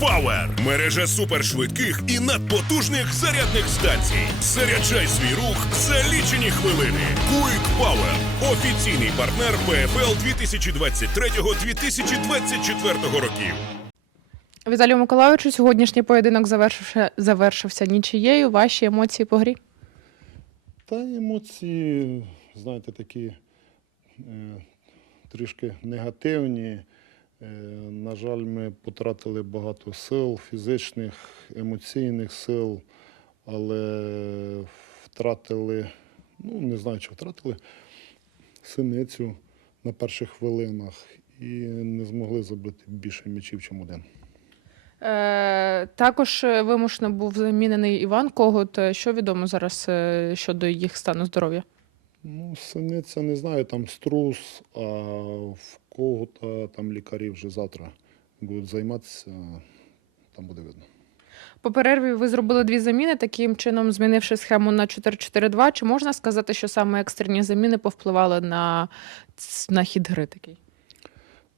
Power – мережа супершвидких і надпотужних зарядних станцій. Заряджай свій рух за лічені хвилини. Quick Power – офіційний партнер ПФЛ 2023-2024 років. Віталію Миколайовичу, сьогоднішній поєдинок завершився, завершився нічиєю. Ваші емоції по грі? Та емоції, знаєте, такі е, трішки негативні. Е, на жаль, ми потратили багато сил, фізичних, емоційних сил, але втратили, ну не знаю, чи втратили синицю на перших хвилинах і не змогли забити більше м'ячів, ніж один. Е, також вимушено був замінений Іван Когут. Е, Що відомо зараз е, щодо їх стану здоров'я? Ну, синиця, не знаю, там струс, а в кого-то там лікарі вже завтра будуть займатися, там буде видно. По перерві ви зробили дві заміни, таким чином змінивши схему на 4-4-2. Чи можна сказати, що саме екстрені заміни повпливали на, на хід гри такий?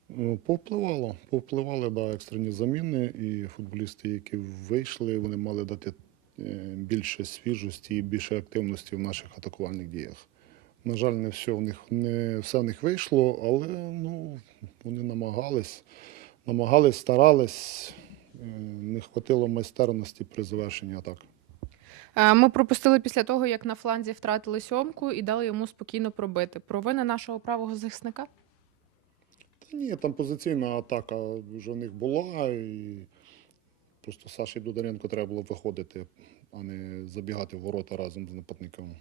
Ну, Повпливало, повпливали да, екстрені заміни, і футболісти, які вийшли, вони мали дати е, більше свіжості і більше активності в наших атакувальних діях. На жаль, не все в них не все в них вийшло, але ну, вони намагались, намагались, старались. Е, Не хватило майстерності при завершенні атак. Е, Ми пропустили після того, як на фланзі втратили сьомку і дали йому спокійно пробити. Провина нашого правого захисника? Та ні, там позиційна атака вже в них була, і просто Саші Дударенко треба було виходити, а не забігати в ворота разом з нападником.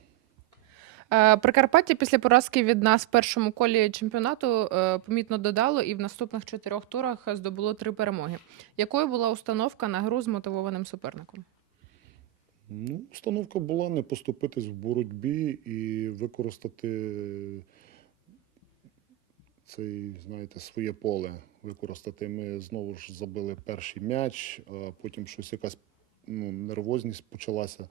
Е, Прикарпаття після поразки від нас в першому колі чемпіонату е, помітно додало і в наступних чотирьох турах здобуло три перемоги. Якою була установка на гру з мотивованим суперником? Ну, установка була не поступитись в боротьбі і використати цей, знаєте, своє поле. Використати. Ми знову ж забили перший м'яч, а потім щось якась ну, нервозність почалася.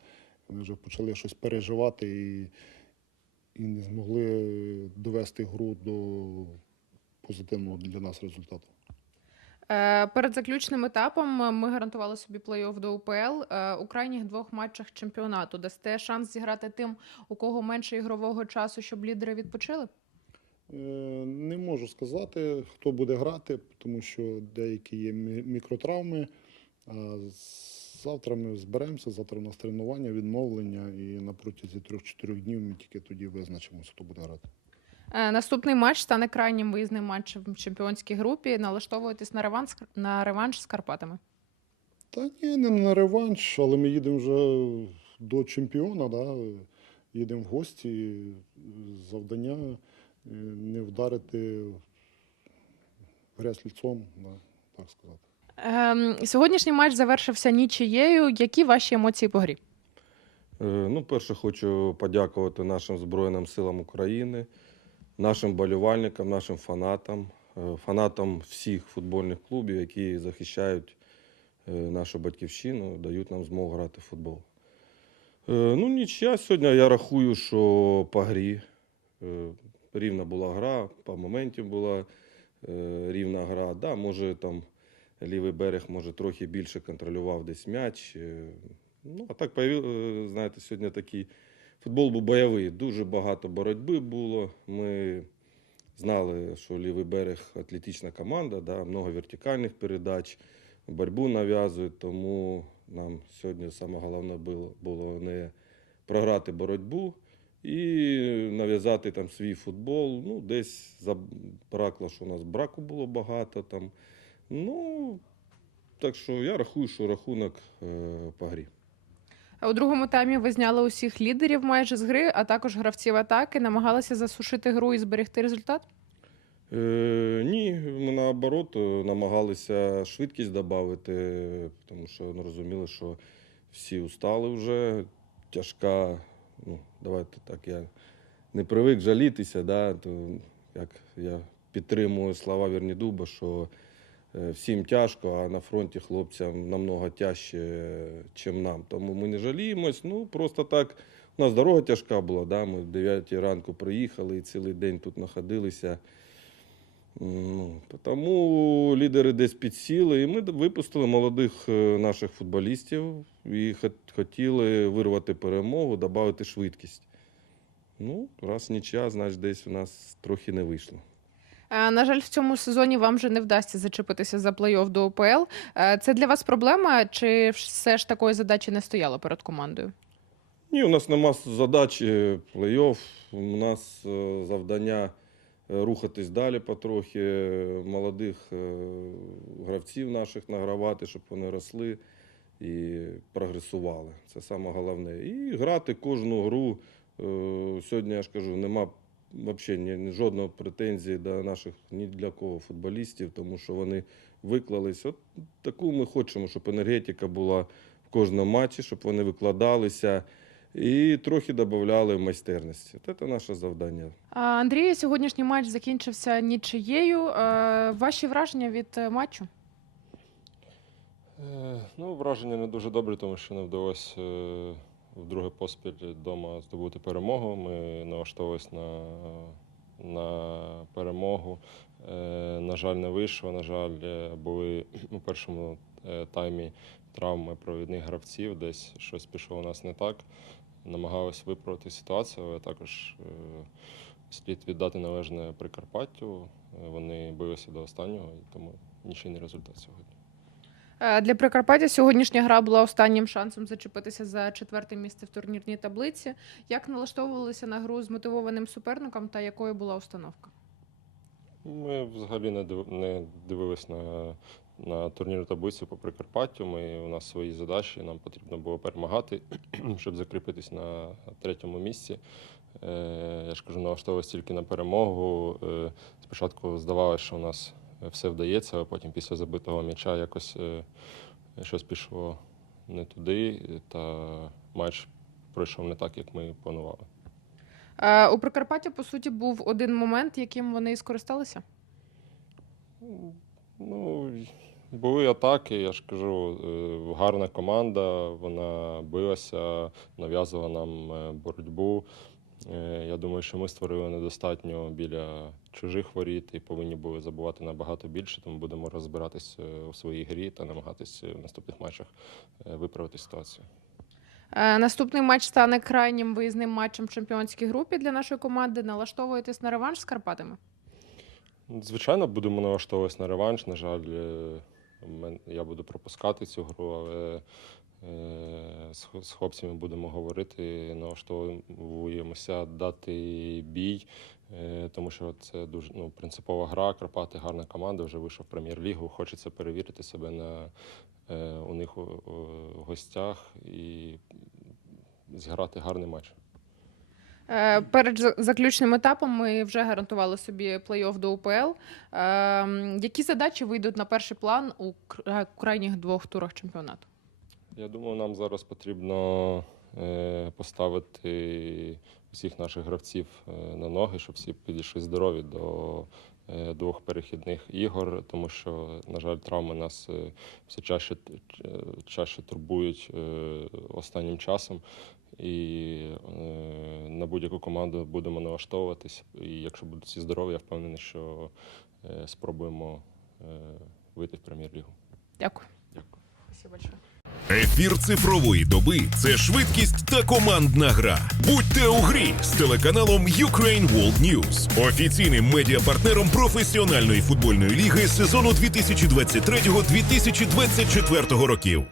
Вони вже почали щось переживати і, і не змогли довести гру до позитивного для нас результату. Е, Перед заключним етапом ми гарантували собі плей-офф до УПЛ. Е, У крайніх двох матчах чемпіонату дасте шанс зіграти тим, у кого менше ігрового часу, щоб лідери відпочили? Е, Не можу сказати, хто буде грати, тому що деякі є мікротравми. А завтра ми зберемося, завтра у нас тренування, відновлення, і на протязі 3-4 днів ми тільки тоді визначимося, хто буде грати. Е, Наступний матч стане крайнім виїзним матчем в чемпіонській групі. Налаштовуєтесь на реванш, на реванш з Карпатами. Та ні, не на реванш, але ми їдемо вже до чемпіона, да? їдемо в гості. Завдання е, не вдарити грязь ліцом, да, так сказати. Ем, Сьогоднішній матч завершився нічиєю. Які ваші емоції по грі? Е, Ну, перше, хочу подякувати нашим Збройним силам України, нашим болівальникам, нашим фанатам, е, фанатам всіх футбольних клубів, які захищають е, нашу батьківщину, дають нам змогу грати в футбол. Е, Ну, нічия сьогодні я рахую, що по грі е, рівна була гра, по моментів була е, рівна гра. Да, може там лівий берег може трохи більше контролював десь м'яч. е, Ну, а так, е, знаєте, сьогодні такий футбол був бойовий. Дуже багато боротьби було. Ми знали, що лівий берег атлетична команда, да, много вертикальних передач, боротьбу нав'язують, тому нам сьогодні саме головне було, було не програти боротьбу і нав'язати там свій футбол. Ну, десь забракло, що у нас браку було багато там. Ну, так що я рахую, що рахунок е, по грі. У другому таймі ви зняли усіх лідерів майже з гри, а також гравців атаки, намагалися засушити гру і зберегти результат. Е, ні, ми наоборот е, намагалися швидкість додати, тому що ну, розуміли, що всі устали вже. Тяжка, ну, давайте так, я не привик жалітися, да, то як я підтримую слова Вернідуба, що всім тяжко, а на фронті хлопцям намного тяжче, ніж нам. Тому ми не жаліємось. Ну, просто так. У нас дорога тяжка була, да, ми в 9 ранку приїхали і цілий день тут знаходилися. Ну, тому лідери десь підсіли, і ми випустили молодих е, наших футболістів і хотіли вирвати перемогу, додати швидкість. Ну, раз нічия, значить десь у нас трохи не вийшло. Е, На жаль, в цьому сезоні вам вже не вдасться зачепитися за плей-офф до УПЛ. Е, Це для вас проблема, чи все ж такої задачі не стояло перед командою? Ні, у нас нема задачі плей-офф. У нас е, завдання рухатись далі потрохи, молодих гравців наших награвати, щоб вони росли і прогресували. Це саме головне. І грати кожну гру. Сьогодні я ж кажу, нема взагалі ні, ні жодної претензії до наших ні для кого футболістів, тому що вони виклались. От таку ми хочемо, щоб енергетика була в кожному матчі, щоб вони викладалися і трохи додавали майстерності. Це наше завдання. А, Андрій, сьогоднішній матч закінчився нічиєю. Е, Ваші враження від е, матчу? Е, Ну, враження не дуже добрі, тому що не вдалося вдруге поспіль вдома здобути перемогу. Ми налаштовувалися на, на перемогу. Е, На жаль, не вийшло. На жаль, е, були у першому е, таймі травми провідних гравців, десь щось пішло у нас не так. Намагалися виправити ситуацію, але також слід віддати належне Прикарпаттю. Вони билися до останнього, і тому нічийний результат сьогодні. Е, Для Прикарпаття сьогоднішня гра була останнім шансом зачепитися за четверте місце в турнірній таблиці. Як налаштовувалися на гру з мотивованим суперником та якою була установка? Ми взагалі не див... не дивились на, на турнірну таблицю по Прикарпаттю. Ми, у нас свої задачі, нам потрібно було перемагати, щоб закріпитись на третьому місці. Е, я ж кажу, налаштовувалися тільки на перемогу. Е, спочатку здавалося, що у нас все вдається, а потім після забитого м'яча якось е, щось пішло не туди, та матч пройшов не так, як ми планували. Е, У Прикарпаття, по суті, був один момент, яким вони і скористалися. Ну, були атаки, я ж кажу, е, гарна команда, вона билася, нав'язувала нам боротьбу. Е, Я думаю, що ми створили недостатньо біля чужих воріт і повинні були забувати набагато більше, тому будемо розбиратись е, у своїй грі та намагатись в наступних матчах е, виправити ситуацію. Е, Наступний матч стане крайнім виїзним матчем в чемпіонській групі для нашої команди. Налаштовуєтесь на реванш з Карпатами? Звичайно, будемо налаштовуватися на реванш. На жаль, е, я буду пропускати цю гру, але е, з хлопцями будемо говорити, налаштовуємося дати бій, е, тому що це дуже ну, принципова гра. Карпати гарна команда, вже вийшов в прем'єр-лігу. Хочеться перевірити себе на, е, у них у, гостях і зіграти гарний матч. Е, Перед заключним етапом ми вже гарантували собі плей-офф до УПЛ. Е, Які задачі вийдуть на перший план у крайніх двох турах чемпіонату? Я думаю, нам зараз потрібно е, поставити всіх наших гравців е, на ноги, щоб всі підійшли здорові до е, двох перехідних ігор, тому що, на жаль, травми нас е, все чаще, е, чаще турбують е, останнім часом. І е, на будь-яку команду будемо налаштовуватись. І якщо будуть всі здорові, я впевнений, що е, спробуємо е, вийти в прем'єр-лігу. Дякую. Дякую. Спасибо большое. Ефір цифрової доби це швидкість та командна гра. Будьте у грі з телеканалом Ukraine World News, офіційним медіапартнером професіональної футбольної ліги сезону 2023-2024 років.